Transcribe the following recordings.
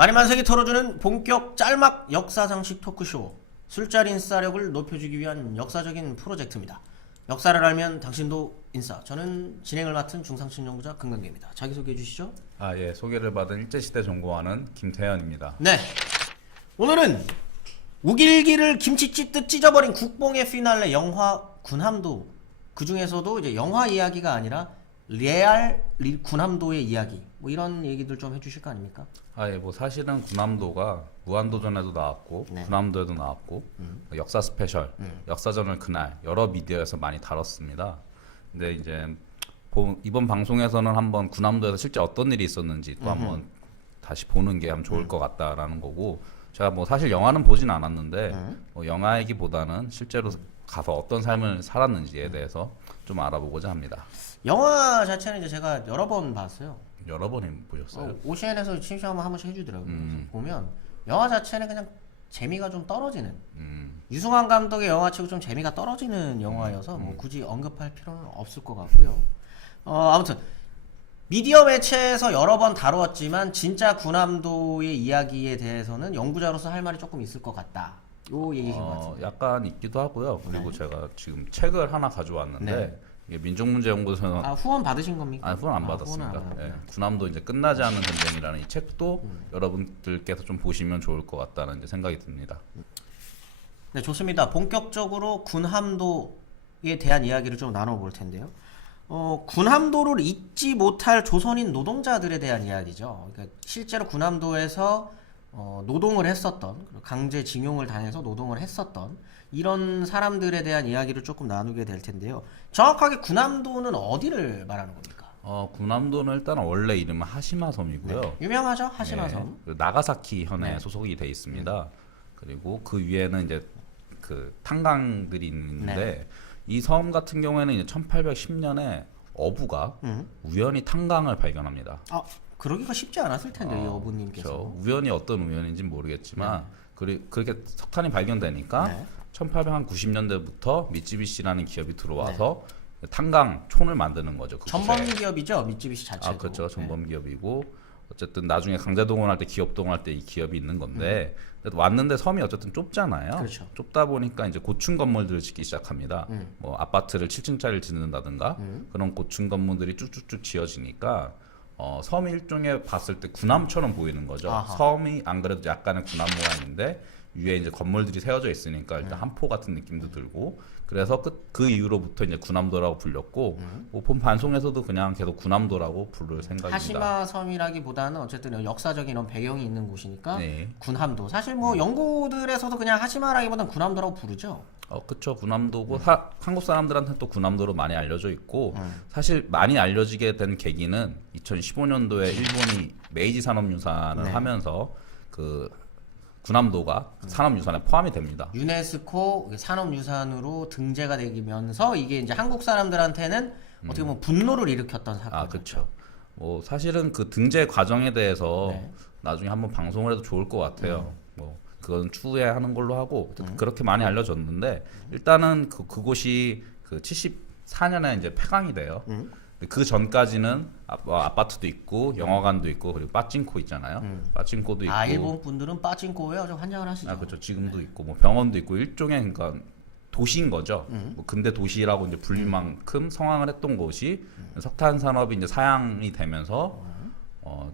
많이 만세기 털어주는 본격 짤막 역사상식 토크쇼. 술자리 인싸력을 높여주기 위한 역사적인 프로젝트입니다. 역사를 알면 당신도 인싸. 저는 진행을 맡은 중상층 연구자 금강계입니다. 자기소개해 주시죠. 예, 소개를 받은 일제시대 전공하는 김태현입니다. 네, 오늘은 우길기를 김치 찢듯 찢어버린 국뽕의 피날레 영화 군함도, 그 중에서도 이제 영화 이야기가 아니라 레알 군함도의 이야기, 뭐 이런 얘기들 좀 해주실 거 아닙니까? 뭐 사실은 군함도가 무한도전에도 나왔고 네. 군함도에도 나왔고 역사 스페셜, 역사전을 그날 여러 미디어에서 많이 다뤘습니다. 근데 이제 이번 방송에서는 한번 군함도에서 실제 어떤 일이 있었는지 또 한번 다시 보는 게 참 좋을 것 같다라는 거고, 제가 뭐 사실 영화는 보진 않았는데 뭐 영화 얘기보다는 실제로 가서 어떤 삶을 살았는지에 대해서 좀 알아보고자 합니다. 영화 자체는 이제 제가 여러 번 봤어요. 여러 번 보셨어요? OCN에서 심심하면 한 번씩 해주더라고요. 그래서 보면 영화 자체는 그냥 재미가 좀 떨어지는, 유승환 감독의 영화치고 좀 재미가 떨어지는 영화여서 뭐 굳이 언급할 필요는 없을 것 같고요. 아무튼 미디어 매체에서 여러 번 다루었지만 진짜 군함도의 이야기에 대해서는 연구자로서 할 말이 조금 있을 것 같다. 요 얘기신 것 같습니다. 약간 있기도 하고요. 그리고 제가 지금 책을 하나 가져왔는데 네. 이게 민족문제연구소에서 후원 받으신 겁니까? 후원 안 받았습니다. 후원은 안 예, 받았구나. 군함도 이제 끝나지 않은 전쟁이라는 이 책도 여러분들께서 좀 보시면 좋을 것 같다는 이제 생각이 듭니다. 네, 좋습니다. 본격적으로 군함도에 대한 이야기를 좀 나눠볼 텐데요. 군함도를 잊지 못할 조선인 노동자들에 대한 이야기죠. 그러니까 실제로 군함도에서 노동을 했었던, 강제징용을 당해서 노동을 했었던 이런 사람들에 대한 이야기를 조금 나누게 될 텐데요. 정확하게 군함도는 어디를 말하는 겁니까? 군함도는 일단 원래 이름은 하시마 섬이고요. 네, 유명하죠? 하시마 섬. 그 나가사키 현에 네. 소속이 돼 있습니다. 그리고 그 위에는 이제 그 탄강들이 있는데 네. 이 섬 같은 경우에는 이제 1810년에 어부가 우연히 탄강을 발견합니다. 그러기가 쉽지 않았을 텐데, 이 어부님께서. 그렇죠. 우연히 어떤 우연인지는 모르겠지만 그렇게 석탄이 발견되니까 네. 1890년대부터 미쯔비시라는 기업이 들어와서 탄광촌을 만드는 거죠. 그곳에. 전범 기업이죠, 미쯔비시 자체도. 그렇죠. 전범 기업이고 어쨌든 나중에 강제 동원할 때 기업 동원할 때 이 기업이 있는 건데 왔는데 섬이 어쨌든 좁잖아요. 그렇죠. 좁다 보니까 이제 고층 건물들을 짓기 시작합니다. 뭐 아파트를 7층짜리를 짓는다든가 그런 고층 건물들이 쭉쭉쭉 지어지니까 섬이 일종의 봤을 때 군함처럼 보이는 거죠. 아하. 섬이 안 그래도 약간의 군함 모양인데 위에 이제 건물들이 세워져 있으니까 일단 한포 같은 느낌도 들고, 그래서 그 이후로부터 이제 군함도라고 불렸고, 뭐 본 방송에서도 그냥 계속 군함도라고 부를 생각입니다. 하시마 섬이라기보다는 어쨌든 역사적인 이런 배경이 있는 곳이니까 네. 군함도. 사실 뭐 연구들에서도 그냥 하시마라기보다는 군함도라고 부르죠. 그쵸. 군함도고 한국 사람들한테 또 군함도로 많이 알려져 있고, 사실 많이 알려지게 된 계기는 2015년도에 일본이 메이지 산업유산을 네. 하면서 그 군함도가 산업유산에 포함이 됩니다. 유네스코 산업유산으로 등재가 되면서 이게 이제 한국 사람들한테는 어떻게 보면 분노를 일으켰던 사건. 그렇죠. 뭐 사실은 그 등재 과정에 대해서 네. 나중에 한번 방송을 해도 좋을 것 같아요. 뭐 그건 추후에 하는 걸로 하고 그렇게 많이 알려졌는데, 일단은 그곳이 그 74년에 이제 폐광이 돼요. 그 전까지는 아파트도 있고 영화관도 있고 그리고 빠찡코 있잖아요. 빠찡코도 있고. 일본 분들은 빠진코에 아주 환장을 하시죠. 그렇죠. 지금도 있고 뭐 병원도 있고 일종의 그러니까 도시인 거죠. 뭐 근대 도시라고 이제 불릴 만큼 성황을 했던 곳이 석탄 산업이 이제 사양이 되면서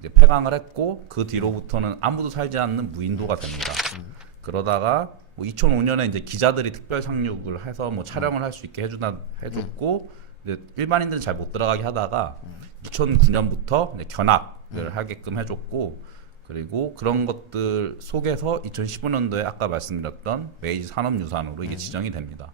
이제 폐광을 했고, 그 뒤로부터는 아무도 살지 않는 무인도가 됩니다. 그러다가 뭐 2005년에 이제 기자들이 특별 상륙을 해서 뭐 촬영을 할 수 있게 해줬고, 이제 일반인들은 잘 못 들어가게 하다가 2009년부터 견학을 하게끔 해줬고, 그리고 그런 것들 속에서 2015년도에 아까 말씀드렸던 메이지 산업유산으로 이게 지정이 됩니다.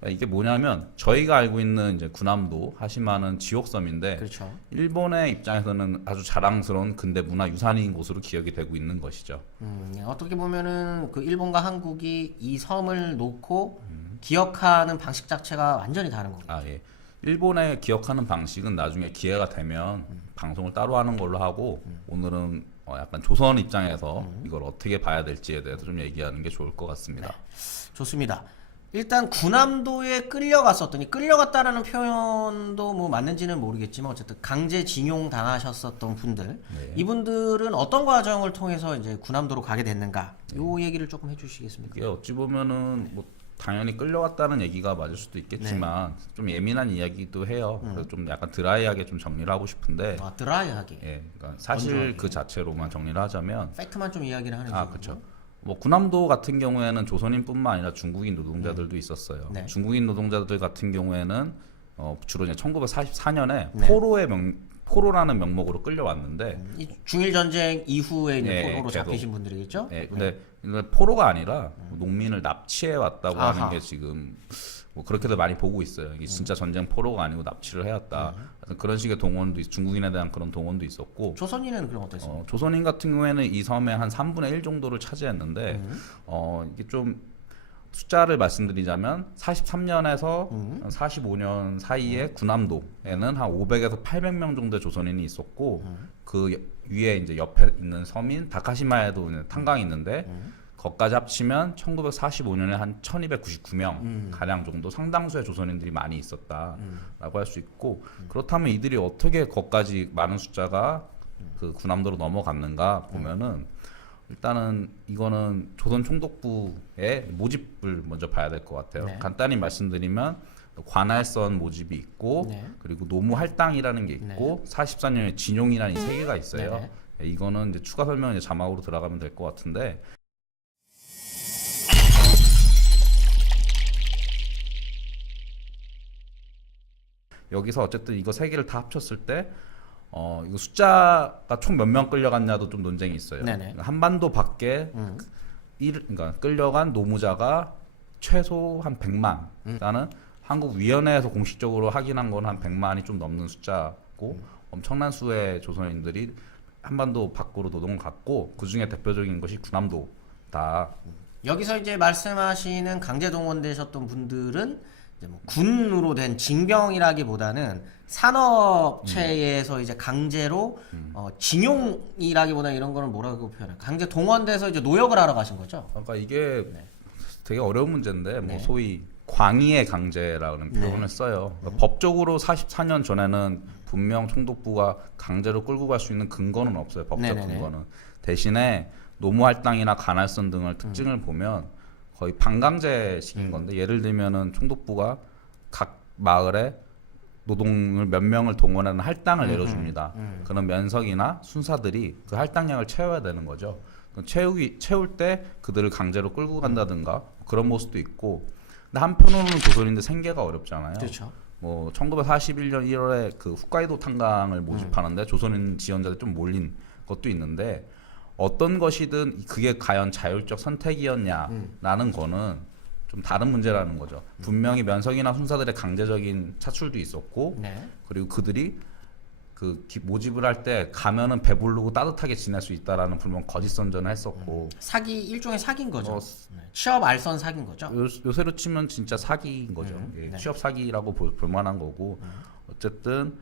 그러니까 이게 뭐냐면 저희가 알고 있는 이제 군함도 하시마는 지옥섬인데, 그렇죠. 일본의 입장에서는 아주 자랑스러운 근대 문화 유산인 곳으로 기억이 되고 있는 것이죠. 어떻게 보면은 그 일본과 한국이 이 섬을 놓고 기억하는 방식 자체가 완전히 다른 겁니다. 예. 일본의 기억하는 방식은 나중에 기회가 되면 방송을 따로 하는 걸로 하고, 오늘은 약간 조선 입장에서 이걸 어떻게 봐야 될지에 대해서 좀 얘기하는 게 좋을 것 같습니다. 좋습니다. 일단 군함도에 끌려갔었던, 이 끌려갔다라는 표현도 뭐 맞는지는 모르겠지만 어쨌든 강제징용 당하셨었던 분들, 네. 이분들은 어떤 과정을 통해서 이제 군함도로 가게 됐는가? 요 얘기를 조금 해주시겠습니까? 이게 어찌 보면은 뭐 당연히 끌려갔다는 얘기가 맞을 수도 있겠지만 좀 예민한 이야기도 해요. 그래서 좀 약간 드라이하게 좀 정리를 하고 싶은데, 아, 드라이하게. 예, 그러니까 사실 그 자체로만 정리를 하자면, 팩트만 좀 이야기를 하는 식으로. 그렇죠. 뭐 군함도 같은 경우에는 조선인뿐만 아니라 중국인 노동자들도 있었어요. 네. 중국인 노동자들 같은 경우에는 주로 이제 1944년에 네. 포로라는 명목으로 끌려왔는데, 이 중일 전쟁 이후에 이제 예, 포로로 계속. 잡히신 분들이겠죠? 예, 근데 포로가 아니라 농민을 납치해 왔다고 아하. 하는 게 지금 뭐 그렇게도 많이 보고 있어요. 이게 진짜 전쟁 포로가 아니고 납치를 해왔다. 그런 식의 동원도 중국인에 대한 그런 동원도 있었고, 조선인은 그럼 어땠습니까? 조선인 같은 경우에는 이 섬의 한 3분의 1 정도를 차지했는데, 이게 좀 숫자를 말씀드리자면 43년에서 45년 사이에 군함도에는 한 500에서 800명 정도의 조선인이 있었고, 그 위에 이제 옆에 있는 섬인 다카시마에도 탄강이 있는데, 거기까지 합치면 1945년에 한 1299명 가량 정도 상당수의 조선인들이 많이 있었다라고 할 수 있고, 그렇다면 이들이 어떻게 거기까지 많은 숫자가 그 군함도로 넘어갔는가 보면은, 일단은 이거는 조선 총독부의 모집을 먼저 봐야 될 것 같아요. 네. 간단히 말씀드리면 관할선 모집이 있고, 네. 그리고 노무 할당이라는 게 있고, 44년에 진용이라는 이 세 개가 있어요. 네. 예, 이거는 이제 추가 설명은 이제 자막으로 들어가면 될 것 같은데, 여기서 어쨌든 이거 세 개를 다 합쳤을 때 이거 숫자가 총 몇 명 끌려갔냐도 좀 논쟁이 있어요. 네네. 한반도 밖에 그러니까 끌려간 노무자가 최소 한 100만. 일단은 한국 위원회에서 공식적으로 확인한 건 한 100만이 좀 넘는 숫자고, 엄청난 수의 조선인들이 한반도 밖으로 노동을 갔고, 그 중에 대표적인 것이 군함도다. 여기서 이제 말씀하시는 강제 동원되셨던 분들은 이제 뭐 군으로 된 징병이라기보다는 산업체에서 이제 강제로 징용이라기보다는 이런 거는 뭐라고 표현할까? 강제 동원돼서 이제 노역을 하러 가신 거죠? 그러니까 이게 되게 어려운 문제인데, 뭐 네. 소위 광의의 강제라는 표현을 써요. 그러니까 법적으로 44년 전에는 분명 총독부가 강제로 끌고 갈 수 있는 근거는 없어요. 법적 네네네. 근거는. 대신에 노무할당이나 관할선 등을 특징을 보면 거의 반강제식인 건데, 예를 들면은 총독부가 각 마을에 노동을 몇 명을 동원하는 할당을 내려줍니다. 그런 면석이나 순사들이 그 할당량을 채워야 되는 거죠. 채울 때 그들을 강제로 끌고 간다든가 그런 모습도 있고, 근데 한편으로는 조선인들 생계가 어렵잖아요. 그렇죠. 뭐 1941년 1월에 그 홋카이도 탄강을 모집하는데 조선인 지원자들 좀 몰린 것도 있는데, 어떤 것이든 그게 과연 자율적 선택이었냐라는 거는 좀 다른 문제라는 거죠. 분명히 면석이나 순사들의 강제적인 차출도 있었고, 네. 그리고 그들이 그 모집을 할 때 가면은 배부르고 따뜻하게 지낼 수 있다라는 분명 거짓 선전을 했었고, 사기, 일종의 사기인 거죠. 어, 네. 취업 알선 사기인 거죠. 요새로 치면 진짜 사기인 거죠. 예, 네. 취업 사기라고 볼 만한 거고, 어쨌든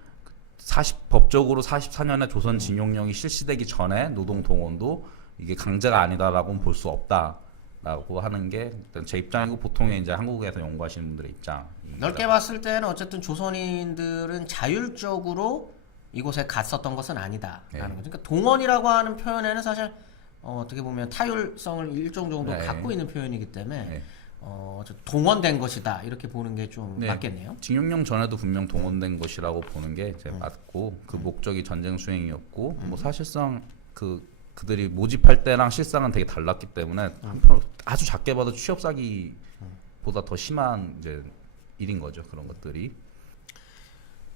법적으로 44년에 조선 징용령이 실시되기 전에 노동 동원도 이게 강제가 아니다라고는 볼 수 없다라고 하는 게 일단 제 입장이고, 보통의 이제 한국에서 연구하시는 분들의 입장입니다. 넓게 봤을 때는 어쨌든 조선인들은 자율적으로 이곳에 갔었던 것은 아니다라는 네. 거죠. 그러니까 동원이라고 하는 표현에는 사실 어떻게 보면 타율성을 일정 정도 네. 갖고 있는 표현이기 때문에 네. 동원된 것이다 이렇게 보는 게 좀 네. 맞겠네요. 징용령 전에도 분명 동원된 것이라고 보는 게 이제 맞고, 그 목적이 전쟁 수행이었고, 뭐 사실상 그들이 모집할 때랑 실상은 되게 달랐기 때문에 아주 작게 봐도 취업 사기보다 더 심한 이제 일인 거죠. 그런 것들이.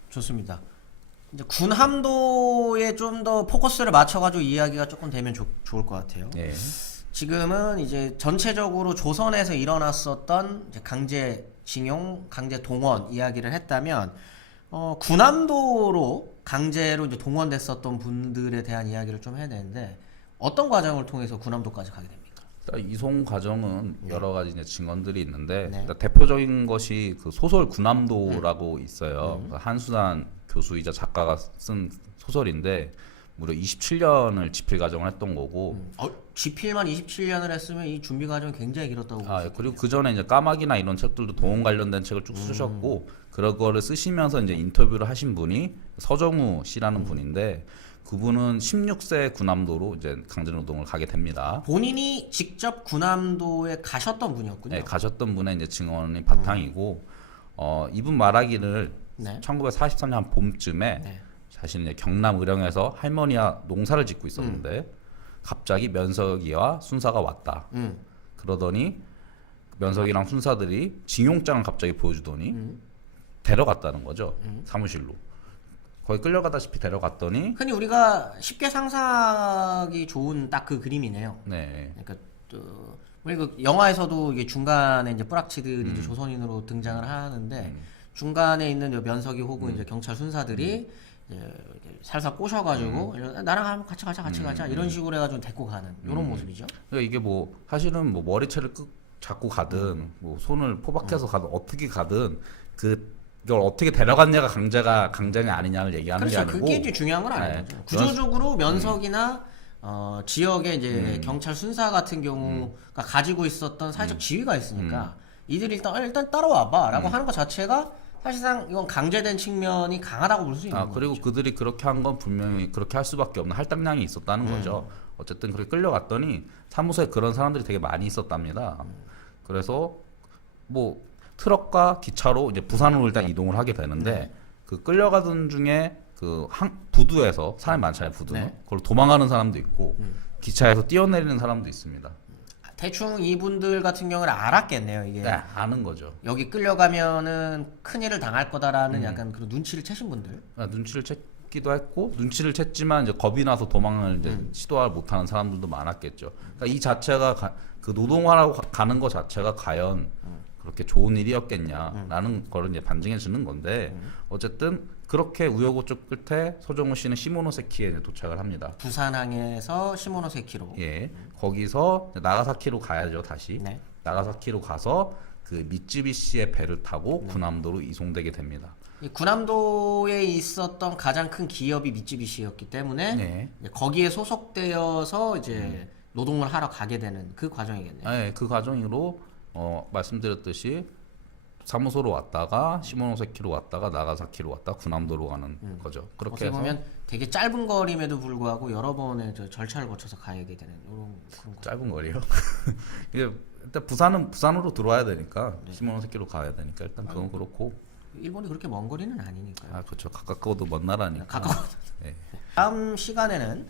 좋습니다. 이제 군함도에 좀 더 포커스를 맞춰가지고 이야기가 조금 되면 좋을 것 같아요. 예. 지금은 이제 전체적으로 조선에서 일어났었던 이제 강제징용, 강제동원 이야기를 했다면, 군함도로 강제로 이제 동원됐었던 분들에 대한 이야기를 좀 해야 되는데, 어떤 과정을 통해서 군함도까지 가게 됩니까? 이송 과정은 여러 가지 이제 증언들이 있는데, 네. 일단 대표적인 것이 그 소설 군함도라고 있어요. 그 한수단 교수이자 작가가 쓴 소설인데, 무려 27년을 집필 과정을 했던 거고 지필만 27년을 했으면 이 준비 과정이 굉장히 길었다고 아, 보시죠. 그리고 그 전에 이제 까마귀나 이런 책들도 동원 관련된 책을 쭉 쓰셨고 그런 거를 쓰시면서 이제 인터뷰를 하신 분이 서정우 씨라는 분인데 그분은 16세 군함도로 이제 강제노동을 가게 됩니다. 본인이 직접 군함도에 가셨던 분이었군요. 네, 가셨던 분의 이제 증언이 바탕이고 이분 말하기를 네. 1943년 봄쯤에 네. 자신은 이제 경남 의령에서 할머니와 농사를 짓고 있었는데 갑자기 면석이와 순사가 왔다. 그러더니 면석이랑 순사들이 징용장을 갑자기 보여주더니 데려갔다는 거죠. 사무실로. 거의 끌려가다시피 데려갔더니 흔히 우리가 쉽게 상상하기 좋은 딱 그 그림이네요. 네. 그러니까 우리 그 영화에서도 이게 중간에 이제 뿌락치들이 이제 조선인으로 등장을 하는데 중간에 있는 요 면석이 혹은 이제 경찰 순사들이 이제 이렇게 살살 꼬셔가지고 나랑 한번 같이 가자 이런 식으로 해가지고 데리고 가는 이런 모습이죠. 그러니까 이게 뭐 사실은 뭐 머리채를 잡고 가든 뭐 손을 포박해서 가든 어떻게 가든 그걸 어떻게 데려갔냐가 강장이 아니냐를 얘기하는 게 그렇죠. 아니고 그게 이제 중요한 건 아닌 네. 거죠. 구조적으로 면석이나 지역의 이제 경찰 순사 같은 경우가 가지고 있었던 사회적 지위가 있으니까 이들이 일단 따라와봐라고 하는 것 자체가 사실상 이건 강제된 측면이 강하다고 볼 수 있는 거죠. 그리고 그들이 그렇게 한 건 분명히 그렇게 할 수밖에 없는 할당량이 있었다는 거죠. 어쨌든 그렇게 끌려갔더니 사무소에 그런 사람들이 되게 많이 있었답니다. 그래서 뭐 트럭과 기차로 이제 부산으로 일단 이동을 하게 되는데 그 끌려가던 중에 그 부두에서 사람이 많잖아요. 부두는 네. 그걸 도망가는 사람도 있고 기차에서 뛰어내리는 사람도 있습니다. 대충 이분들 같은 경우는 알았겠네요. 이게 네, 아는 거죠. 여기 끌려가면은 큰일을 당할 거다라는 약간 그런 눈치를 채신 분들. 눈치를 챘기도 했고 눈치를 챘지만 이제 겁이 나서 도망을 이제 시도를 못하는 사람들도 많았겠죠. 그러니까 이 자체가 그 노동하라고 가는 것 자체가 과연 그렇게 좋은 일이었겠냐라는 거를 이제 반증해 주는 건데 어쨌든 그렇게 우여곡절 끝에 서정우 씨는 시모노세키에 이제 도착을 합니다. 부산항에서 시모노세키로. 예, 거기서 나가사키로 가야죠 다시. 네. 나가사키로 가서 그 미쯔비시의 배를 타고 군함도로 이송되게 됩니다. 이 군함도에 있었던 가장 큰 기업이 미쯔비시였기 때문에 네. 이제 거기에 소속되어서 이제 노동을 하러 가게 되는 그 과정이겠네요. 네, 그 과정으로 말씀드렸듯이 사무소로 왔다가 시모노세키로 왔다가 나가사키로 왔다 군함도로 가는 거죠. 그렇게 어떻게 해서 보면 되게 짧은 거림에도 불구하고 여러 번의 절차를 거쳐서 가야게 되는 이런 그런 거. 짧은 거리요. 이게 일단 부산으로 들어와야 되니까 시모노세키로 가야 되니까 일단 그건 그렇고. 일본이 그렇게 먼 거리는 아니니까요. 아 그렇죠. 가깝고도 먼 나라니까. 가까워. 네. 다음 시간에는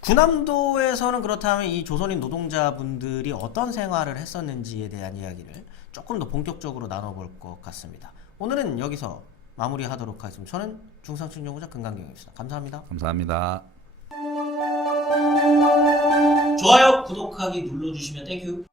군함도에서는 그렇다면 이 조선인 노동자분들이 어떤 생활을 했었는지에 대한 이야기를 조금 더 본격적으로 나눠볼 것 같습니다. 오늘은 여기서 마무리하도록 하겠습니다. 저는 중상층 연구자 금강경이었습니다. 감사합니다. 감사합니다. 좋아요, 구독하기 눌러주시면 땡큐.